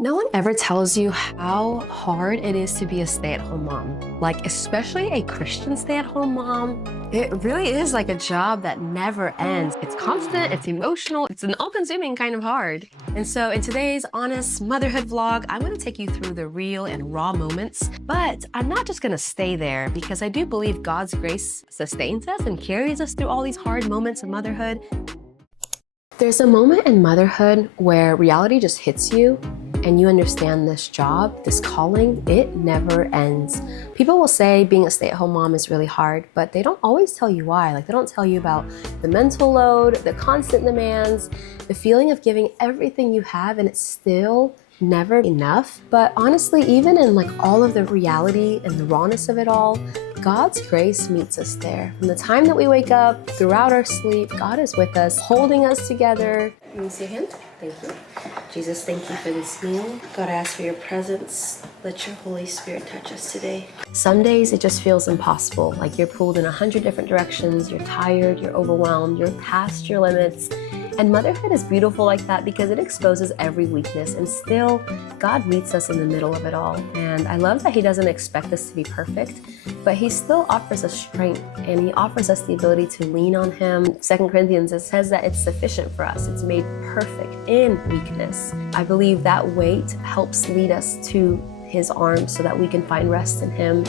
No one ever tells you how hard it is to be a stay-at-home mom. Like, especially a Christian stay-at-home mom, it really is like a job that never ends. It's constant, it's emotional, it's an all-consuming kind of hard. And so in today's Honest Motherhood vlog, I'm gonna take you through the real and raw moments, but I'm not just gonna stay there because I do believe God's grace sustains us and carries us through all these hard moments of motherhood. There's a moment in motherhood where reality just hits you and you understand this job, this calling, it never ends. People will say being a stay-at-home mom is really hard, but they don't always tell you why. Like, they don't tell you about the mental load, the constant demands, the feeling of giving everything you have and it's still never enough. But honestly, even in like all of the reality and the rawness of it all, God's grace meets us there. From the time that we wake up, throughout our sleep, God is with us, holding us together. Let me see him. Thank you. Jesus, thank you for this meal. God, I ask for your presence. Let your Holy Spirit touch us today. Some days it just feels impossible, like you're pulled in 100 different directions, you're tired, you're overwhelmed, you're past your limits. And motherhood is beautiful like that because it exposes every weakness, and still God meets us in the middle of it all. And I love that he doesn't expect us to be perfect, but he still offers us strength and he offers us the ability to lean on him. 2 Corinthians, it says that it's sufficient for us. It's made perfect in weakness. I believe that weight helps lead us to his arms so that we can find rest in him.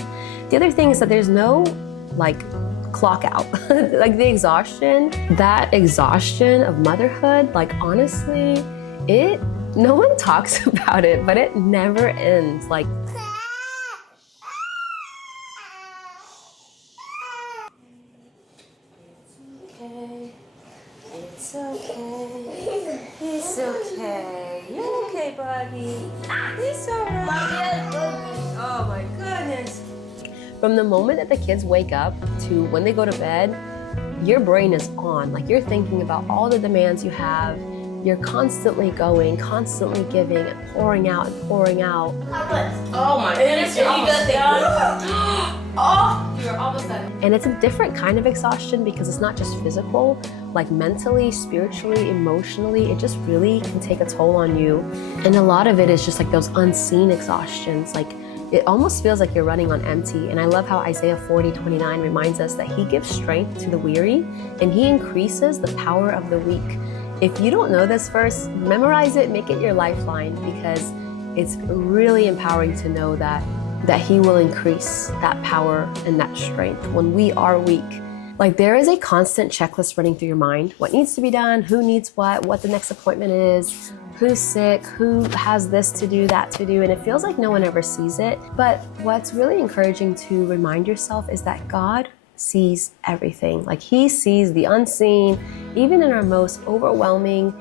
The other thing is that there's no clock out. Like the exhaustion, that exhaustion of motherhood, like honestly, no one talks about it, but it never ends. Like, it's okay, it's okay, you're okay, buddy, it's all right. Oh my goodness. From the moment that the kids wake up to when they go to bed, your brain is on. Like, you're thinking about all the demands you have. You're constantly going, constantly giving, and pouring out and pouring out. Oh my goodness, you're almost done. Oh, you're almost done. And it's a different kind of exhaustion because it's not just physical, like mentally, spiritually, emotionally, it just really can take a toll on you. And a lot of it is just like those unseen exhaustions. Like, it almost feels like you're running on empty. And I love how Isaiah 40:29 reminds us that he gives strength to the weary and he increases the power of the weak. If you don't know this verse, memorize it, make it your lifeline, because it's really empowering to know that he will increase that power and that strength when we are weak. Like, there is a constant checklist running through your mind. What needs to be done, who needs what the next appointment is, who's sick, who has this to do, that to do, and it feels like no one ever sees it. But what's really encouraging to remind yourself is that God sees everything. Like, he sees the unseen. Even in our most overwhelming,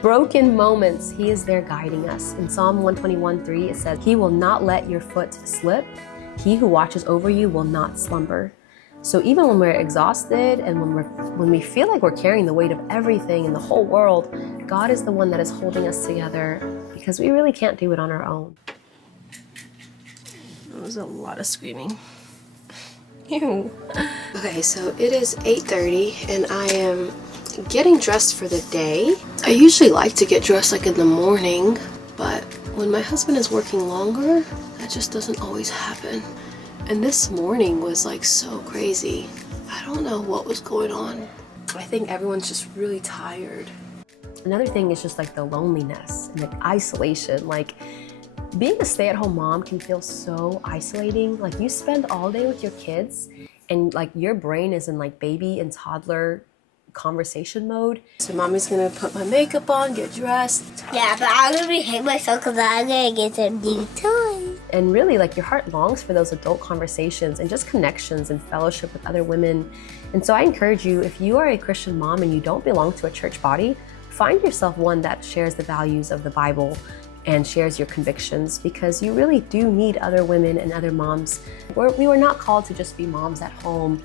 broken moments, he is there guiding us. In Psalm 121:3, it says, he will not let your foot slip. He who watches over you will not slumber. So even when we're exhausted and when we feel like we're carrying the weight of everything in the whole world, God is the one that is holding us together because we really can't do it on our own. That was a lot of screaming. Ew. Okay, so it is 8:30 and I am getting dressed for the day. I usually like to get dressed like in the morning, but when my husband is working longer, that just doesn't always happen. And this morning was like so crazy. I don't know what was going on. I think everyone's just really tired. Another thing is just like the loneliness and the isolation. Like, being a stay-at-home mom can feel so isolating. Like, you spend all day with your kids and like your brain is in like baby and toddler conversation mode. So mommy's gonna put my makeup on, get dressed. Yeah, but I'm gonna behave myself because I'm gonna get some new toys. And really, like, your heart longs for those adult conversations and just connections and fellowship with other women. And so I encourage you, if you are a Christian mom and you don't belong to a church body, find yourself one that shares the values of the Bible and shares your convictions, because you really do need other women and other moms. We were not called to just be moms at home,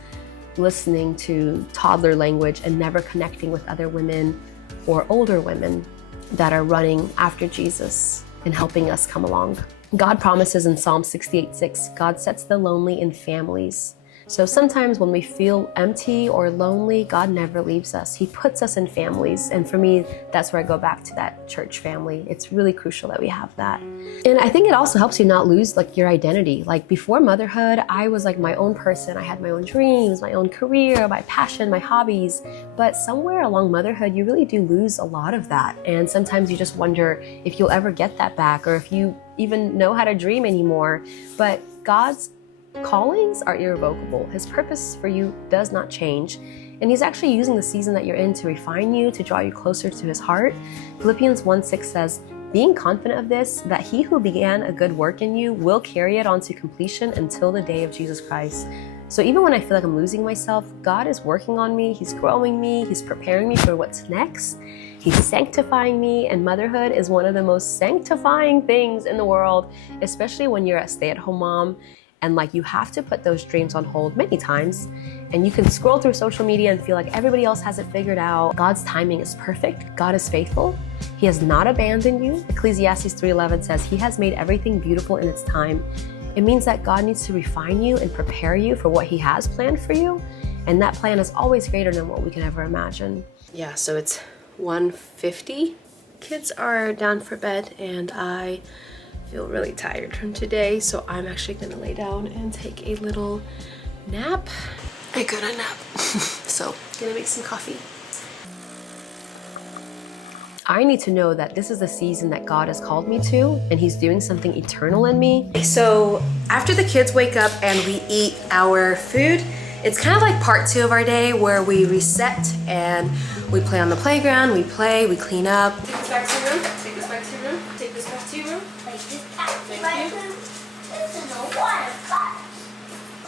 listening to toddler language and never connecting with other women or older women that are running after Jesus and helping us come along. God promises in Psalm 68:6, God sets the lonely in families. So sometimes when we feel empty or lonely, God never leaves us. He puts us in families. And for me, that's where I go back to that church family. It's really crucial that we have that. And I think it also helps you not lose like your identity. Like before motherhood, I was like my own person. I had my own dreams, my own career, my passion, my hobbies. But somewhere along motherhood, you really do lose a lot of that. And sometimes you just wonder if you'll ever get that back or if you even know how to dream anymore. But God's callings are irrevocable. His purpose for you does not change. And he's actually using the season that you're in to refine you, to draw you closer to his heart. Philippians 1:6 says, being confident of this, that he who began a good work in you will carry it on to completion until the day of Jesus Christ. So even when I feel like I'm losing myself, God is working on me. He's growing me. He's preparing me for what's next. He's sanctifying me, and motherhood is one of the most sanctifying things in the world, especially when you're a stay-at-home mom. And like you have to put those dreams on hold many times. And you can scroll through social media and feel like everybody else has it figured out. God's timing is perfect. God is faithful. He has not abandoned you. Ecclesiastes 3:11 says he has made everything beautiful in its time. It means that God needs to refine you and prepare you for what he has planned for you. And that plan is always greater than what we can ever imagine. Yeah, so it's 1:50. Kids are down for bed and I feel really tired from today, so I'm actually gonna lay down and take a little nap. I got a nap. So, gonna make some coffee. I need to know that this is the season that God has called me to, and he's doing something eternal in me. So, after the kids wake up and we eat our food, it's kind of like part 2 of our day where we reset and we play on the playground, we play, we clean up. Take this back to your room, take this back to your room, take this back to your room.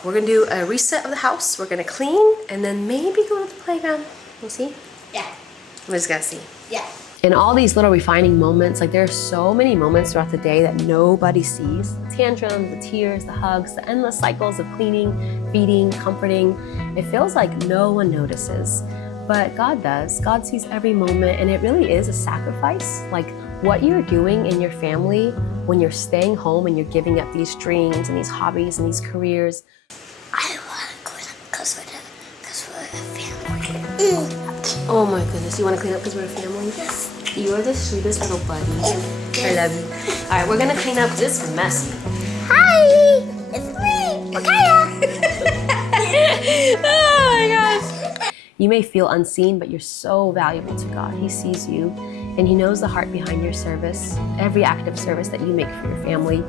We're gonna do a reset of the house. We're gonna clean and then maybe go to the playground. We'll see. Yeah. We're just gonna see. Yeah. In all these little refining moments, like there are so many moments throughout the day that nobody sees. The tantrums, the tears, the hugs, the endless cycles of cleaning, feeding, comforting. It feels like no one notices, but God does. God sees every moment, and it really is a sacrifice. Like what you're doing in your family when you're staying home and you're giving up these dreams and these hobbies and these careers. I want to clean up because we're a family. Oh my goodness, you want to clean up because we're a family? Yes. You are the sweetest little buddy. I love you. All right, we're gonna clean up this mess. Hi, it's me, Makaya. Oh my gosh. You may feel unseen, but you're so valuable to God. He sees you, and he knows the heart behind your service, every act of service that you make for your family.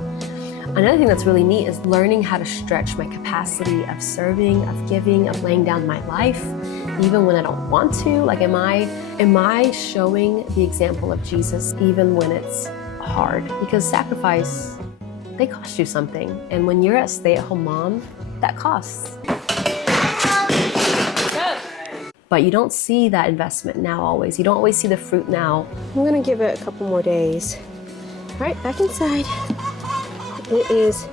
Another thing that's really neat is learning how to stretch my capacity of serving, of giving, of laying down my life, even when I don't want to. Like, am I showing the example of Jesus even when it's hard? Because sacrifice, they cost you something. And when you're a stay-at-home mom, that costs. But you don't see that investment now always. You don't always see the fruit now. I'm gonna give it a couple more days. All right, back inside. It is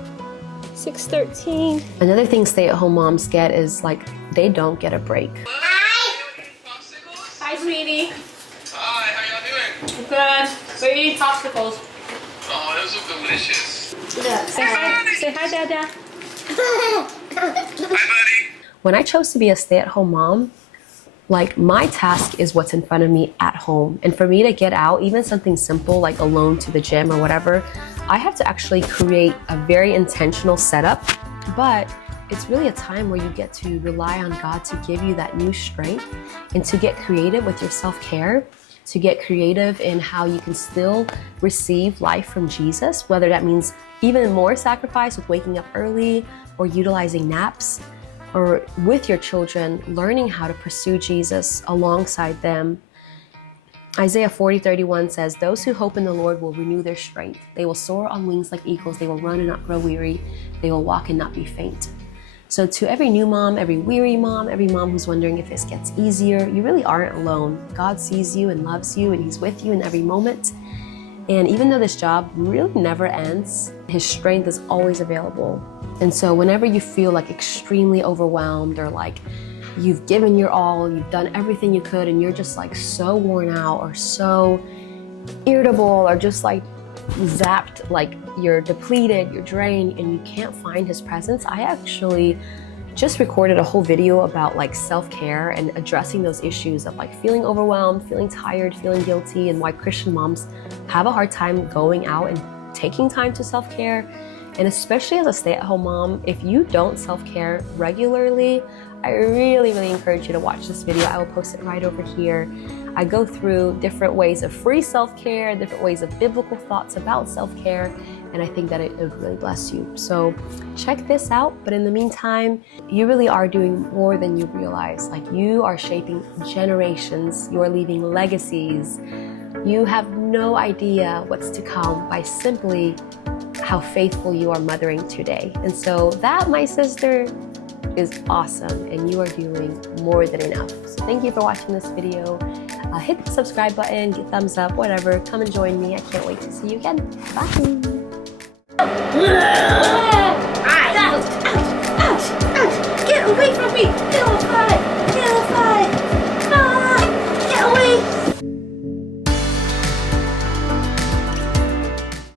6:13. Another thing stay-at-home moms get is like, they don't get a break. Hi, sweetie. Hi, how y'all doing? Good. We're eating popsicles. Oh, those look delicious. Yeah. Say hi. Say hi, Dada. Hi, buddy. When I chose to be a stay-at-home mom, like my task is what's in front of me at home. And for me to get out, even something simple like alone to the gym or whatever, I have to actually create a very intentional setup. But it's really a time where you get to rely on God to give you that new strength and to get creative with your self-care, to get creative in how you can still receive life from Jesus, whether that means even more sacrifice with waking up early or utilizing naps, or with your children, learning how to pursue Jesus alongside them. Isaiah 40:31 says, those who hope in the Lord will renew their strength. They will soar on wings like eagles. They will run and not grow weary. They will walk and not be faint. So to every new mom, every weary mom, every mom who's wondering if this gets easier, you really aren't alone. God sees you and loves you, and he's with you in every moment. And even though this job really never ends, his strength is always available. And so whenever you feel like extremely overwhelmed or like you've given your all, you've done everything you could, and you're just like so worn out or so irritable or just like zapped, like you're depleted, you're drained, and you can't find his presence, I actually just recorded a whole video about like self-care and addressing those issues of like feeling overwhelmed, feeling tired, feeling guilty, and why Christian moms have a hard time going out and taking time to self-care. And especially as a stay-at-home mom, if you don't self-care regularly, I really encourage you to watch this video. I will post it right over here. I go through different ways of free self-care, different ways of biblical thoughts about self-care, and I think that it would really bless you. So check this out, but in the meantime, you really are doing more than you realize. Like, you are shaping generations, you are leaving legacies. You have no idea what's to come by simply how faithful you are mothering today. And so that, my sister, is awesome, and you are doing more than enough. So thank you for watching this video. Hit the subscribe button, get thumbs up, whatever. Come and join me. I can't wait to see you again. Bye.